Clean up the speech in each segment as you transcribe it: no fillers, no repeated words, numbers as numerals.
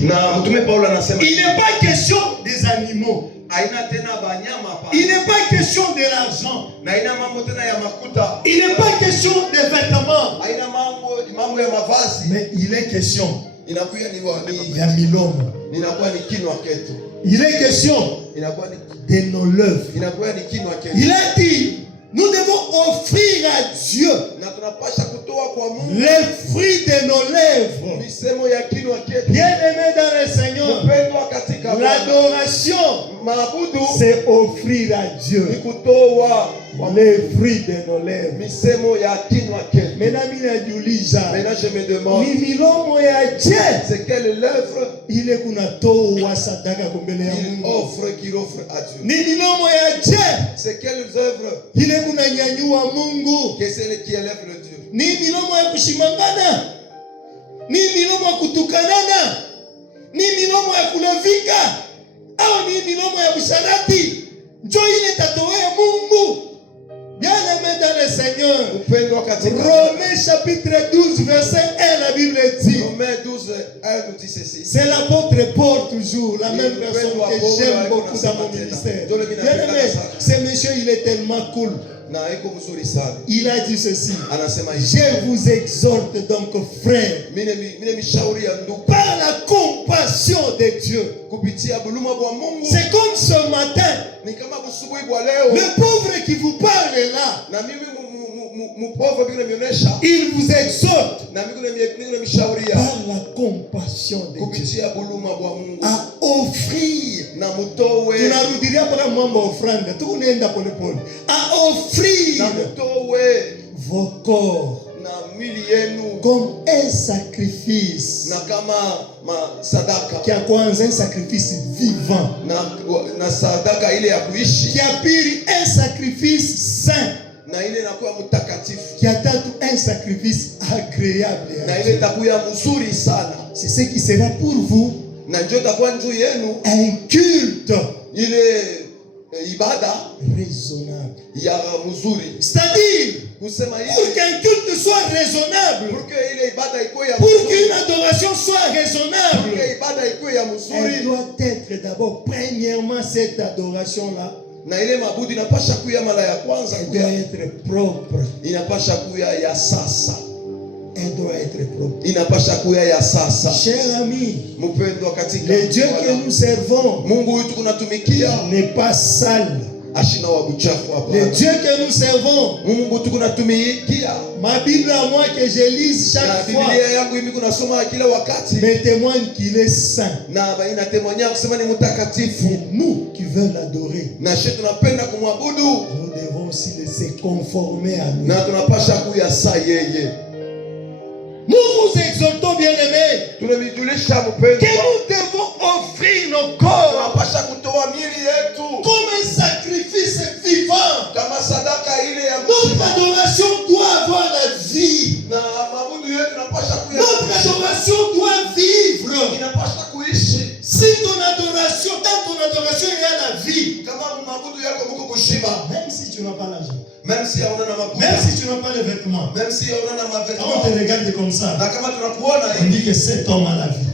Il n'est pas question des animaux. Il n'est pas question de l'argent. Il n'est pas question des vêtements. Mais il est question. Il y a Milom. Il est question de nos lèvres. Il a dit, nous devons offrir à Dieu les fruits de nos lèvres. Bien-aimé dans le Seigneur, l'adoration, c'est offrir à Dieu les fruits de nos lèvres. Maintenant, je me demande, c'est quelle œuvre il offre à Dieu. C'est quelles œuvres que c'est celle qui élève le Dieu. Ni milomo ya kushimangana, ni milomo ya kutukanana, ni milomo ya kulavika, au ni milomo ya busharati. Njo ile tatoea Mungu. Bien-aimé dans le Seigneur, Romains chapitre 12 verset 1, la Bible dit. Romains 12, 1 nous dit ceci. C'est l'apôtre Paul toujours, la même personne que j'aime beaucoup dans mon ministère. Bien-aimé, ce monsieur il est tellement cool. Il a dit ceci. Je vous exhorte donc, frères, par la compassion de Dieu. C'est comme ce matin, le pauvre qui vous parle là, il vous exhorte par la compassion de Dieu à offrir. À offrir vos corps comme un sacrifice. Qui a quoi un sacrifice vivant. Qui a pire un sacrifice saint. Qui attend un sacrifice agréable. C'est ce qui sera pour vous un culte. Il est ibada raisonnable. C'est-à-dire, pour qu'un culte soit raisonnable, pour qu'une adoration soit raisonnable, elle doit être d'abord, premièrement, cette adoration-là, elle doit être propre. Elle doit être propre. Cher ami, le Dieu que nous servons n'est pas sale. Le Dieu que nous servons, ma Bible à moi que je lise chaque fois, me témoigne qu'il est saint. Nous qui veulent l'adorer, nous devons aussi laisser conformer à lui. Nous vous exhortons, bien-aimés, que nous devons offrir nos corps comme un sacrifice vivant. Notre adoration doit avoir la vie. Notre adoration doit vivre. Si dans ton adoration il y a la vie, même si tu n'as pas l'argent, même si tu n'as pas les vêtements, quand on te regarde comme ça, on dit que cet homme a la vie.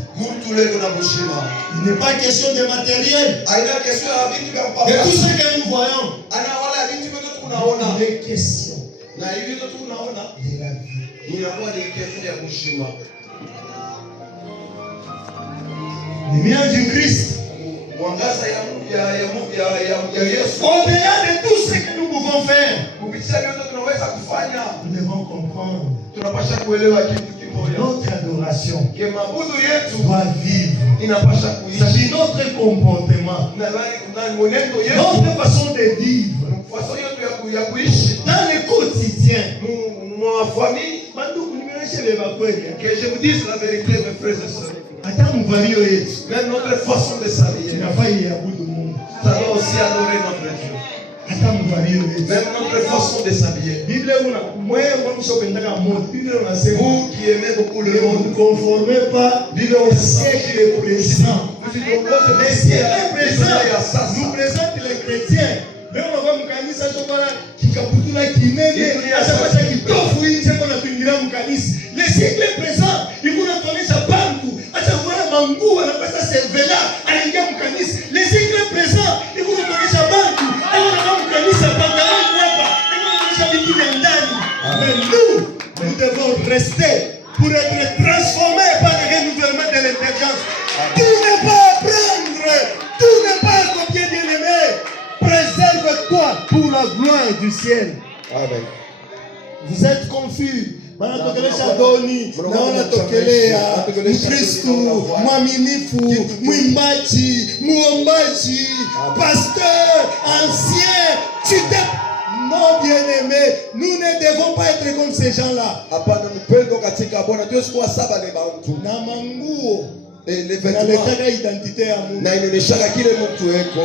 Il n'est pas question de matériel. De tout ce que nous voyons, il est question de la vie. Lumière du Christ. Au-delà de tout ce que nous pouvons faire, nous devons comprendre notre adoration doit vivre. C'est notre comportement, notre façon de vivre dans le quotidien. Que je vous dise la vérité, mes frères et sœurs. Même notre façon de s'habiller, ça doit aussi adorer notre Dieu. Même notre façon de s'habiller. Vous qui aimez beaucoup le monde, ne conformez pas au siècle présent. Le siècle présent nous présente les chrétiens. Le siècle présent, il vous a donné sa banque. manguo anapata servela anaingia mkanisa. Les églises présents ni kutonesha bantu au na mkanisa panga wangu hapa ni kutonesha vitu vya ndani. Mais nous devons rester pour être transformés par le renouvellement de l'intelligence. Tout n'est pas à prendre, tout n'est pas à copier, bien-aimé. Préserve-toi pour la gloire du ciel. Amen. Vous êtes confus. Wanatokelesha doni na wanatokelea Mkristu, mwaminifu, mwimbaji, muombaji, pasteur, ancien, tu t'es... Non, bien-aimé, nous ne devons pas être comme ces gens-là. Na manguo naletaka identité ya Mungu. Na inaonyeshaka kile mtu eko.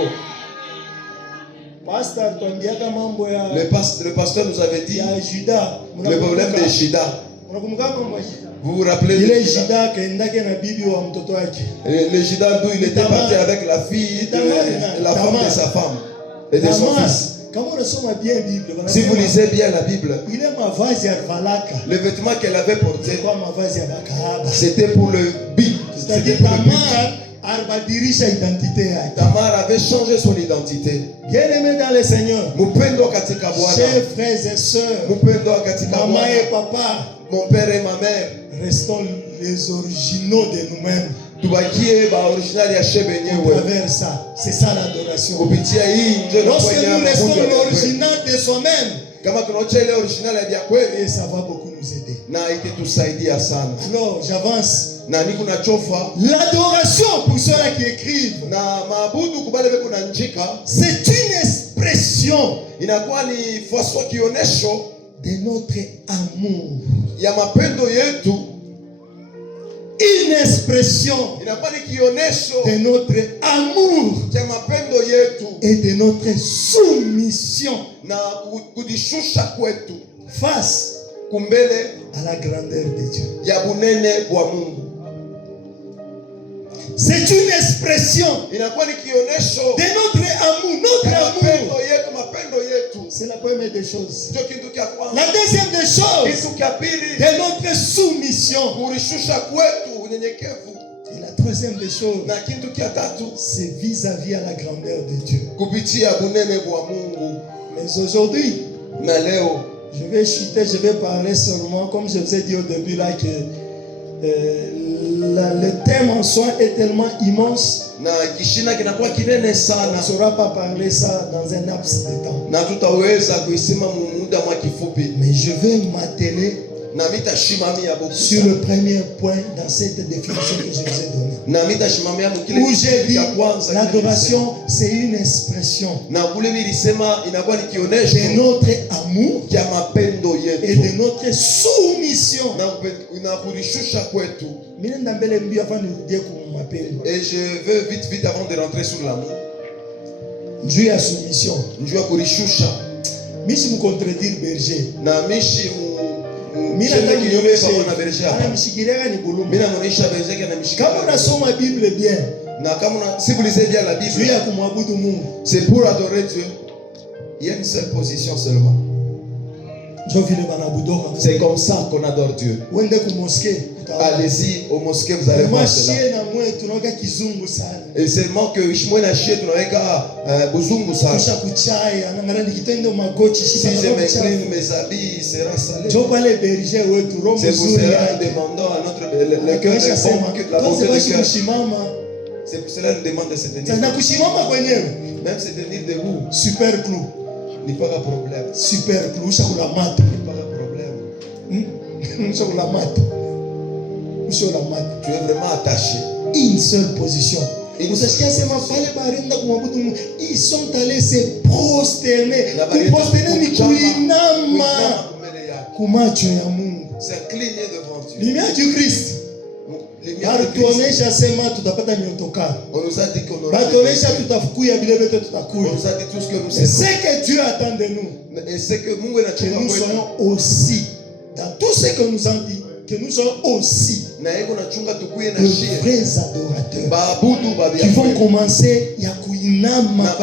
Pasteur tuambiaka mambo ya le pasteur nous avait dit ya Judas. Le problème de Judas. Vous vous rappelez de Judas kaendake na bibi wa mtoto wake. Le Judas d'où il était parti avec la fille de la femme de sa femme et de son fils. Si vous lisez bien la Bible, le vêtement qu'elle avait porté, c'était pour le but. Tamar avait changé son identité. Bien-aimés dans le Seigneur, chers frères et sœurs, maman et papa, mon père et ma mère, restons les originaux de nous-mêmes. Au travers ça, c'est ça l'adoration. Lorsque nous restons l'original de soi-même, et ça va beaucoup nous aider. Alors j'avance. L'adoration, pour ceux-là qui écrivent, c'est une expression de notre amour. Une expression de notre amour et de notre soumission face à la grandeur de Dieu. C'est une expression de notre amour. Notre amour, c'est la première des choses. La deuxième des choses, de notre soumission. Et la troisième des choses, c'est vis-à-vis à la grandeur de Dieu. Mais aujourd'hui, je vais chuter, je vais parler seulement, comme je vous ai dit au début là, que le thème en soi est tellement immense. On ne saura pas parler ça dans un laps de temps. Mais je vais m'atteler sur le premier point dans cette définition que je vous ai donnée. Où j'ai dit l'adoration, c'est une expression de notre amour et de notre soumission. Et je veux vite avant de rentrer sur l'amour. Dieu a soumission. Mishi contredire berger. Na mishi Bible bien. Si vous lisez bien la Bible, c'est pour adorer Dieu. Il y a une seule position seulement. C'est comme ça qu'on adore Dieu. Allez-y au mosquée, vous allez voir cela. Et seulement que si je m'incline, mes habits, il sera salé. C'est pour cela que nous demandons à notre cœur de la bonté de cœur. C'est pour cela que nous demandons de se tenir. Même se tenir debout. Super clou. Il n'y a pas de problème. Super clou. Il n'y a pas de problème. Tu es vraiment attaché. Une seule position. Ils sont allés se prosterner. S'incliner devant Dieu. Lumière du Christ. On nous a dit qu'on aurait tout ce que nous savons. C'est que Dieu attend de nous. Et c'est que nous soyons aussi, dans tout ce que nous avons dit, que nous soyons aussi de vrais adorateurs qui vont commencer ya kuinama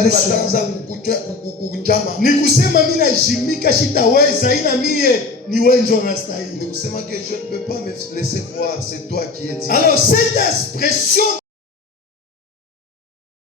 ni kusema mimi najimika sitaweza ina mie ni wewe ndio unastahili. Ni kusema que je ne peux pas me laisser voir, c'est toi qui es dit. Alors cette expression